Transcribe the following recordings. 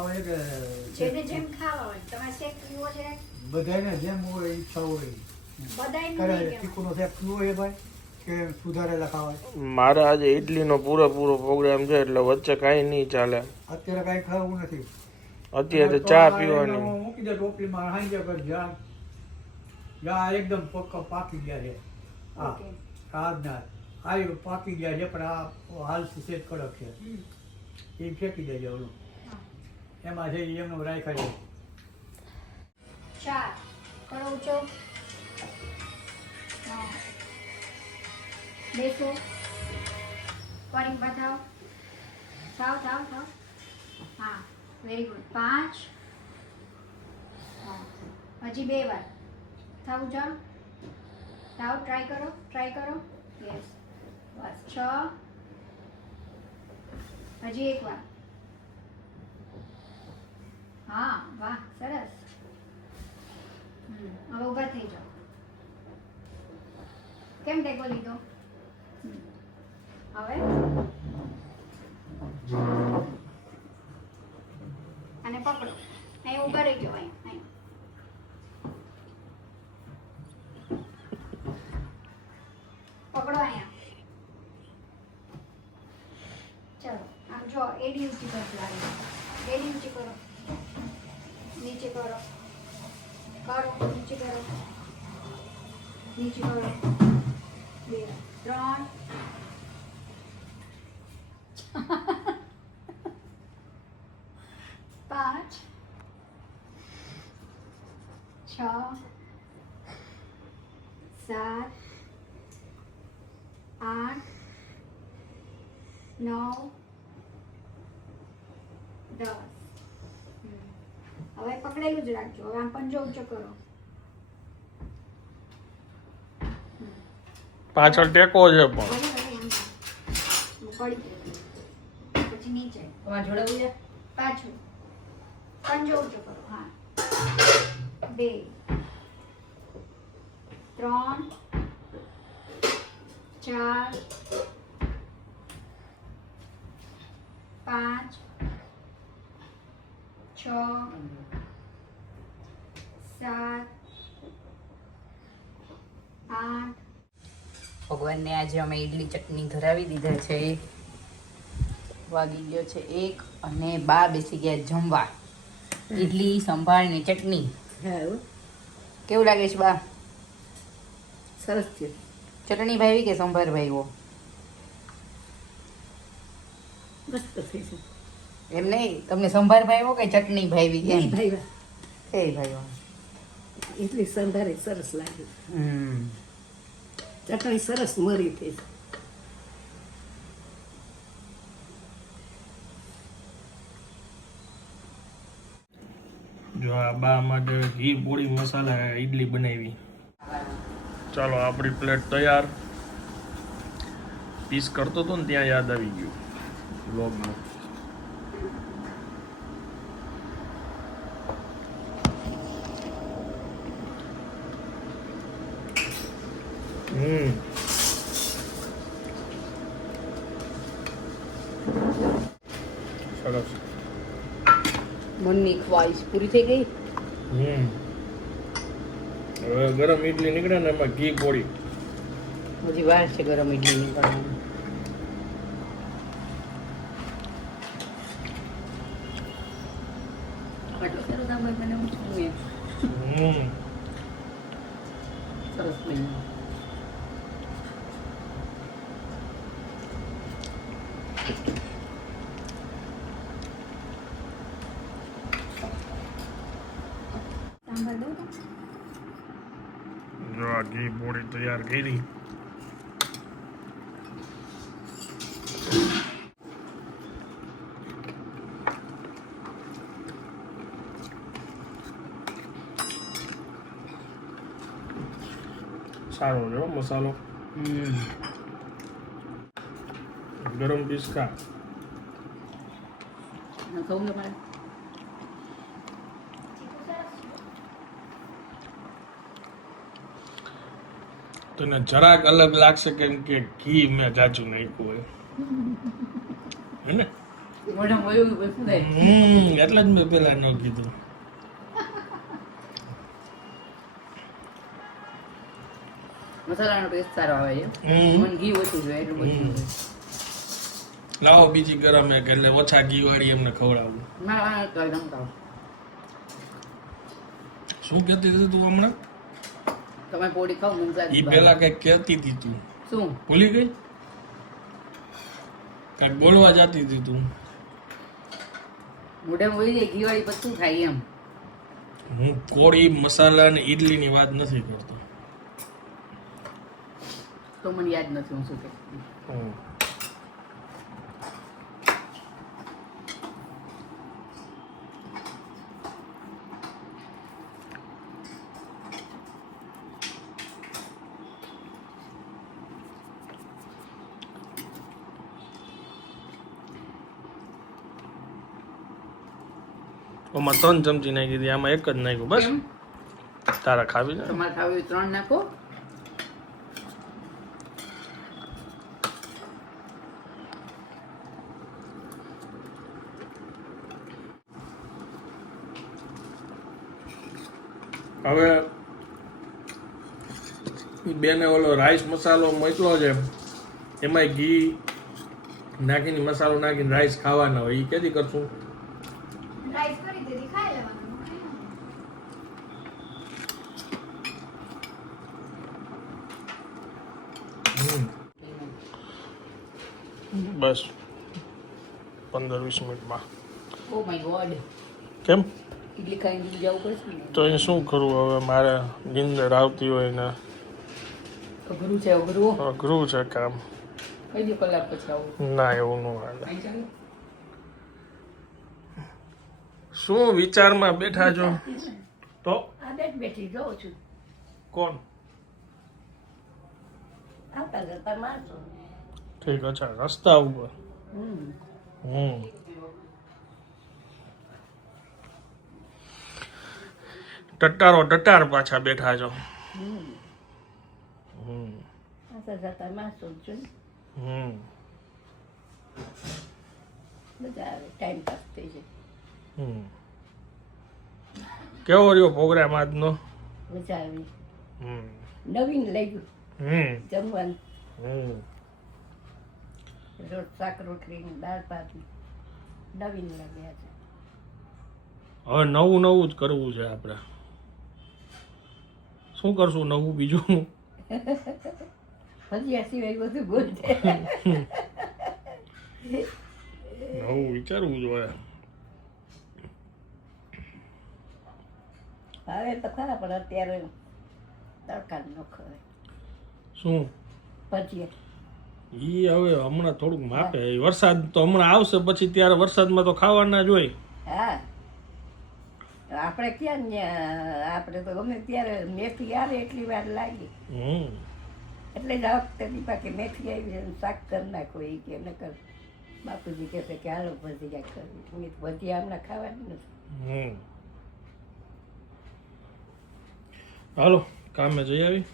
ખાવા કે જેને જેમ ખાવા હોય તમારે શેક પીવો છે બધાને જેમ હોય ઈચ્છા હોય બધાય કરે નહીં તીખુંનો શેક પીવો હોય ભાઈ કે સુધારેલા ખાવા મારે આજે ઇડલીનો પૂરો પ્રોગ્રામ છે એટલે વચ્ચે કાંઈ નહીં ચાલે. અત્યારે કાંઈ ખાવું નથી અત્યારે ચા પીવાની. મૂકી દે ટોપલીમાં હાંજે પર જા એકદમ પાકી ગયા છે હા ઓકે કાગના આ પાકી ગયા છે પણ આ હાલ સેટ કડક છે એ ફેંકી દેજો ઓલું એમાં છે એમનું રાખ્યા છે ચાર કરો ઊંચો હા બેસો ફરી બતાવો થાવ હા વેરી ગુડ 5 હા હજી 2 વાર થાવ જાઓ થાવ ટ્રાય કરો યસ બસ 6 હજી એક વાર હા વાહ સરસ હવે ઊભા થઈ જાઓ કેમ ટેકો લીધો હવે અને પકડો અહીં ઊભા રહી જાઓ અહીં પકડો અહીંયા ચલો આમ જો એડી ઊંચી કરજો એડી ઊંચી કરો નીચે કરો નીચે કરો 2 3 5 6 7 8 9 10 હવે પકડેલું જ રાખજો હવે આમ પંજો ઊંચો કરો પાછળ ટેકો છે પણ પડી પછી નીચે તમારે જોડાવું છે પાછું પંજો ઊંચો કરો હા 2 3 4 5 6 7 8 ભગવાનને આજે અમે ઈડલી ચટણી ધરાવી દીધા છે વાગી ગયો છે 1 અને બા બેસી ગયા જમવા ઈડલી સંભાળ ને ચટણી કેવું લાગે છે બા સરસ છે ચટણી ભાવી કે સંભાર ભાવ્યો મસ્ત થઈ છે એમ નહીં તમને સંભાર ભાવ્યો કે ચટણી ભાવી કેમ ભાઈ કઈ ભાવ્યો એટલી સંભારે સરસ લાગે ચટણી સરસ મરી થઈ છે જો આ બા માટે ઘી પોળી મસાલા ઈડલી બનાવી. ચાલો આપણી પ્લેટ તૈયાર. પીસ કરતો હતો ને ત્યાં યાદ આવી ગયું વ્લોગમાં. સરસ. મનની ખ્વાહિશ પૂરી થઈ ગઈ હવે ગરમ ઈડલી નીકળે ને એમાં ઘી પોળી. હજી વાર છે ગરમ ઈડલી નીકળવાની આટલો સરસ સાંભાર બનાવું છું મેં સરસ બન્યું સાંભળ દઉં જો આ ઘી પોળી તૈયાર કરી. સારો છે મસાલો. ગરમ પિસ્કા કહું ને મારે તને જરાક અલગ લાગશે કેમ કે ઘી મેં જાજુ નાખ્યું હોય હે ને મોઢામાં વયું ગયું શું થાય? એટલે જ મેં પેલા ન કીધું. મસાલાનો ટેસ્ટ સારો આવે છે. મને ઘી ઓછું જોઈએ એટલું બધું. લાવો બીજી ગરમ એક એટલે ઓછા ઘી વાળી એમને ખવડાવું. ના તો એકદમ ખાવ. શું કહેતી હતી તું હમણાં? તમે પોડી ખાવ મને ઈ પેલા કઈક કહેતી હતી તું, શું? ભૂલી ગઈ? કાંઈક બોલવા જતી હતી તું. મોઢામાં વહી જાય ઘી વાળી પછી શું થાય એમ? હું કોળી મસાલા અને ઈડલી ની વાત નથી કરતો. તો મને યાદ નથી હું શું કહે. આમાં 3 ચમચી નાખી હતી, આમાં 1 જ નાખ્યું બસ. કેમ? તારા ખાવી ને? તમારે ખાવી હોય 3 નાખો. હવે બેને ઓલો રાઈસ મસાલો મોકલો છે, એમાં ઘી નાખીને મસાલો નાખીને રાઈસ ખાવાના હોય, એ કેદી કરશું? રાઈસ કરી દીધી ખાઈ લેવાનું. બસ 15-20 મિનિટમાં. ઓ માય ગોડ, કેમ? ઇડલી ખાઈને જવું પડશે ને. તો એ શું કરવું હવે? મારે નીંદર આવતી હોય ને અઘરું છે અઘરું. અઘરું છે કામ. કઈ દે કલાક પછી આવું. ના એવું ન હાલે. અહીં ચાલો. શું વિચારમાં બેઠા છો? તો આ બેઠી જોઉં છું. કોણ? આવતા જતા મારશો. ઠીક, અચ્છા, રસ્તા ઉપર. ટટારો ટટાર પાછા બેઠા છો. આવતા જતા મારશો છું. મજા આવે, ટાઈમ પાસ થઈ જાય. કેવો રહ્યો પ્રોગ્રામ આજનો? મજા આવી. હમ નવીન લાગ્યું હમ જમવાનું. હમ શાક રોટલી દાળ ભાત નવીન લાગ્યા છે. હવે નવું નવું જ કરવું છે આપણે. શું કરશું નવું બીજું? ભજીયા સિવાય બધું બોલશે. નવું વિચારવું જોઈએ. હવે તો ખરા પણ અત્યારે તડકા ન ખવાય. શું? ભજીયા ઈ હવે હમણાં થોડુંક માપે. વરસાદ તો હમણાં આવશે પછી, ત્યારે વરસાદમાં તો ખાવાના જ હોય. હા, આપણે ક્યાં આપણે તો ગમે ત્યારે મેથી આવે એટલી વાર લાગી. એટલે જ આ વખતે દીપા કે મેથી આવી છે શાક કરી નાખો. એ કે નકર બાપુજી કહેશે કે હાલો ભજીયા કરવી. ભજીયા હમણાં ખાવાની નથી. હાલો કામે જઈ આવી.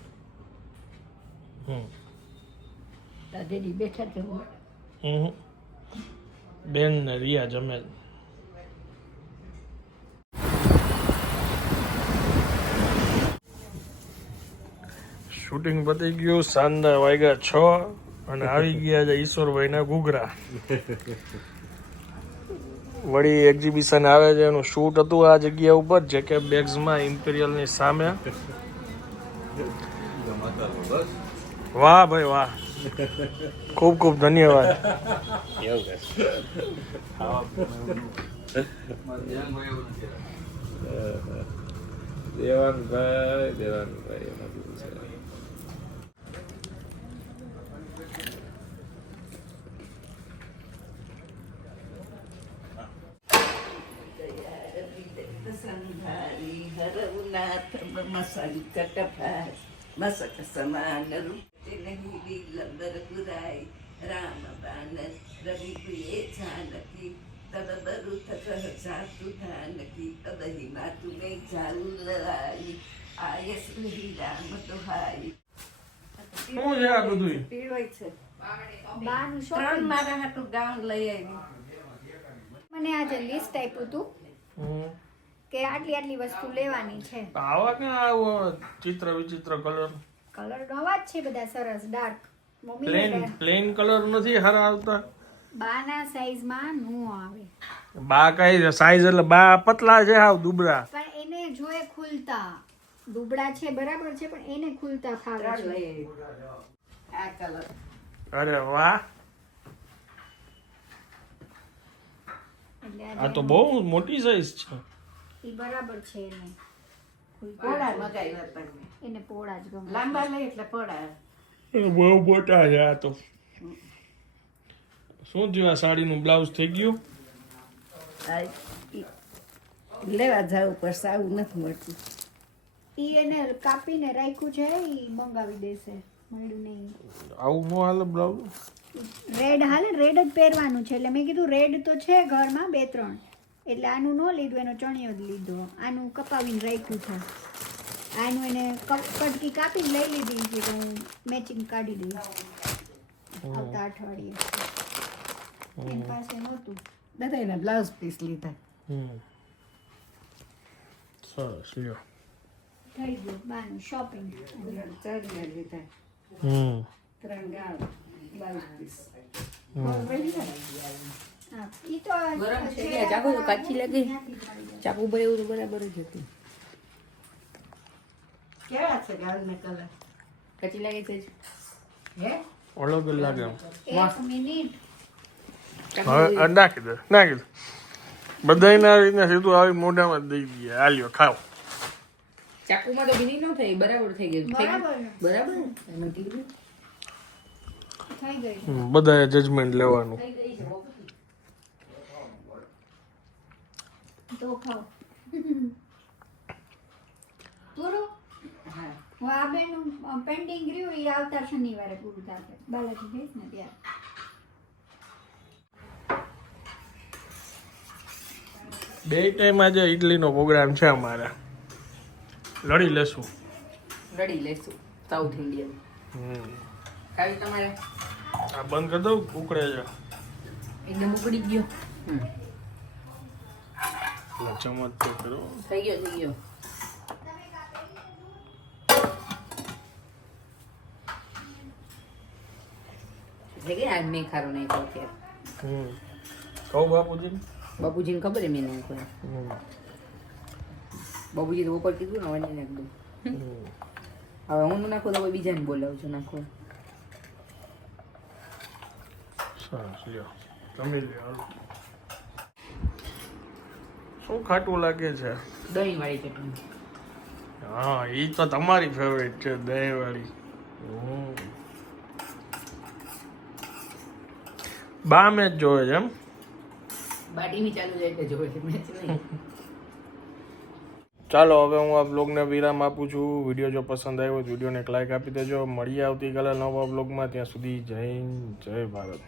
દાદેડી બેઠા છે. બેન ને રિયા જમે. શૂટિંગ પતી ગયું, સાંજના વાગ્યા 6 અને આવી ગયા છે ઈશ્વરભાઈના ઘૂઘરા. વળી એક્ઝિબિશન આવે છે, એનું શૂટ હતું આ જગ્યા ઉપર જેકે બેગ્સમાં ઇમ્પિરિયલની સામે. વાહ ભાઈ વાહ, ખૂબ ખૂબ ધન્યવાદ. દેવાનભાઈ સંભારી હરવનાથ મસાલી કટભાર મસક સમાન રૂપે નહીં વિલંબર પુરાય રામ બાન રવિ પ્રિય જાનકી તબ બરુ થક જાતુ ધાનકી તબહી માતુ મે ચાલુ લડાઈ આયસ નહીં રામ દુહાઈ. શું છે આ બધું? પીળોય છે. બહારનું ત્રણ શોપિંગ. મારા હાટું ગાઉન લઈ આવી. મને આજે લિસ્ટ આપ્યું હતું હમ. કે આટલી વસ્તુ લેવાની છે. આવા ક્યાં આવો ચિત્ર વિચિત્ર કલર કલર નવા જ છે બધા સરસ ડાર્ક. પ્લેન કલર નથી હારા આવતા બાના સાઈઝમાં નો આવે બા કઈ સાઈઝ એટલે બા પતલા છે હાવ દુબળા પણ એને જોએ ખુલતા દુબળા છે બરાબર છે પણ એને ખુલતા ફાવે છે. આ કલર અરે વાહ એટલે આ તો બહુ મોટી સાઈઝ છે ઈ બરાબર છે એને પોળા મગાવ્યા હતા મેં. એને પોળા જ ગમે. લાંબા લઈ એટલે પોળા. એ બહુ મોટા છે આ તો શું થયું આ સાડીનું બ્લાઉઝ થઈ ગયું આ લેવા જવું પડશે આવું નથી મળતું. ઈ એને કાપીને રાખ્યું છે ઈ મંગાવી દેશે મળ્યું નહીં. આવું નો હાલે બ્લાઉઝ રેડ હાલે રેડ જ પહેરવાનું છે એટલે મેં કીધું રેડ તો છે ઘરમાં 2-3 એટલે આનું ન લીધું એનો ચણિયો જ લીધો આનું કપાવીને રાખ્યું છે આનું એને કટકી કાપીને લઈ લીધી છે તો હું મેચિંગ કાઢી દઈશ આવતા અઠવાડિયે એની પાસે નહોતું. બધા એના બ્લાઉઝ પીસ લીધા. સરસ લ્યો થઈ ગયું બાનું શોપિંગ. ચણિયા લીધા. 3 ગાળ બ્લાઉઝ પીસ. હા ઈ તો ગરમ છે કે ચાકુ તો કાચી લાગે ચાકુ પર એવું તો બરાબર જ હતું કેવા છે ગાળના કલર? કાચી લાગે છે હે અલગ જ લાગે એમ. 1 મિનિટ હવે નાખી દે બધાયના રીતના સીધું આવી મોઢામાં જ દઈ દઈએ આલ્યો ખાઓ ચાકુમાં તો બીની ન થઈ બરાબર થઈ ગયું બરાબર બરાબર એમાં ટીવી થઈ ગઈ બધાએ જજમેન્ટ લેવાનું તો ખાઓ પૂરું. હા હું આ બેનું પેન્ડિંગ રહ્યું એ આવતા શનિવારે પૂરું થશે બાલાજી જઈશ ને ત્યારે. બે ટાઈમ આજે ઇડલીનો પ્રોગ્રામ છે અમારે લડી લેશું રડી લેશું સાઉથ ઇન્ડિયન ખાવી તમારે આ બંધ કરી દઉં ઉકળે છે એકદમ ઉકળી ગયો ચમચ તો કરો થઈ ગયો થઈ ગયા આજ મેં ખારો નહીં ખાવ ત્યારે કહું બાપુજી બાપુજીને ખબર હે મેં નહીં કોઈ બાપુજી તો ઉપર કીધું ને વળી નાખી દઉં હવે હું ન નાખું તો કોઈ બીજાને બોલાવું છું નાખું સરસ લ્યો તમે લ્યો હાલો. શું ખાટું લાગે છે દહીં વાળી ચટણી હા એ તો તમારી ફેવરેટ છે દહીં વાળી બા મેચ જોવે છે એમ બાટીમી ચાલુ જાય એટલે જોવે છે મેચ નહીં ચાલો હવે હું આ બ્લોગને વિરામ આપું છું વિડીયો જો પસંદ આવ્યો તો વિડીયોને એક લાઈક આપી દેજો મળીએ આવતીકાલે નવા બ્લોગમાં ત્યાં સુધી જય હિન્દ જય ભારત.